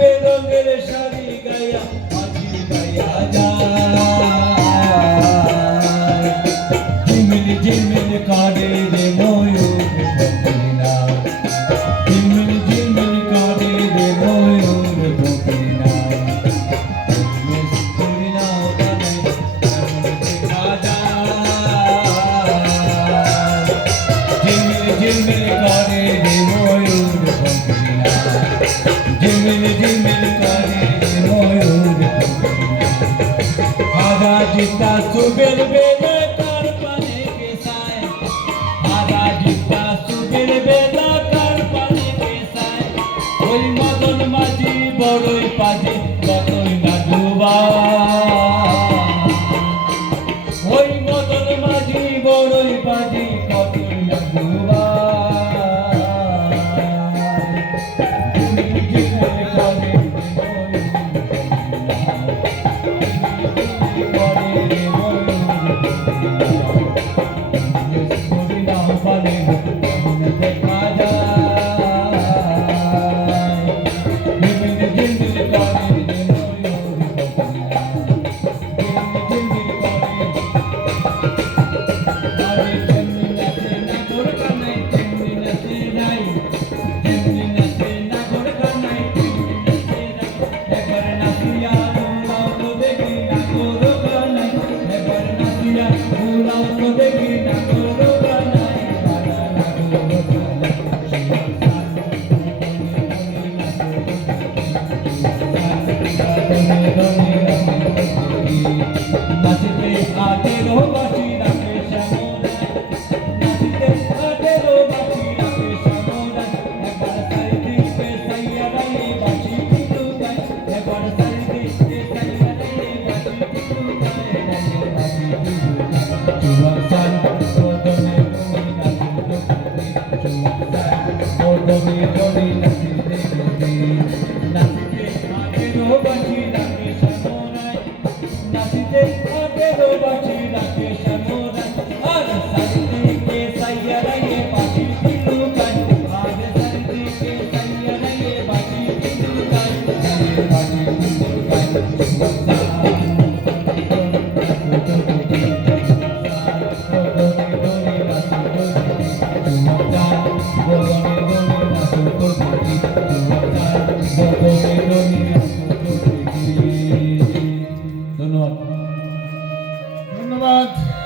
বেরঙের শাড়ি গায়া পাখি গায়া যায় ঝিমিল ঝিমিল করে রে ময়ূর বকিনা ঝিমিল ঝিমিল করে রে ময়ূর বকিনা ঝিমিল করে রে ময়ূর বকিনা ঝিমিল ঝিমিল করে রে ময়ূর বকিনা আজা জিতা সুবের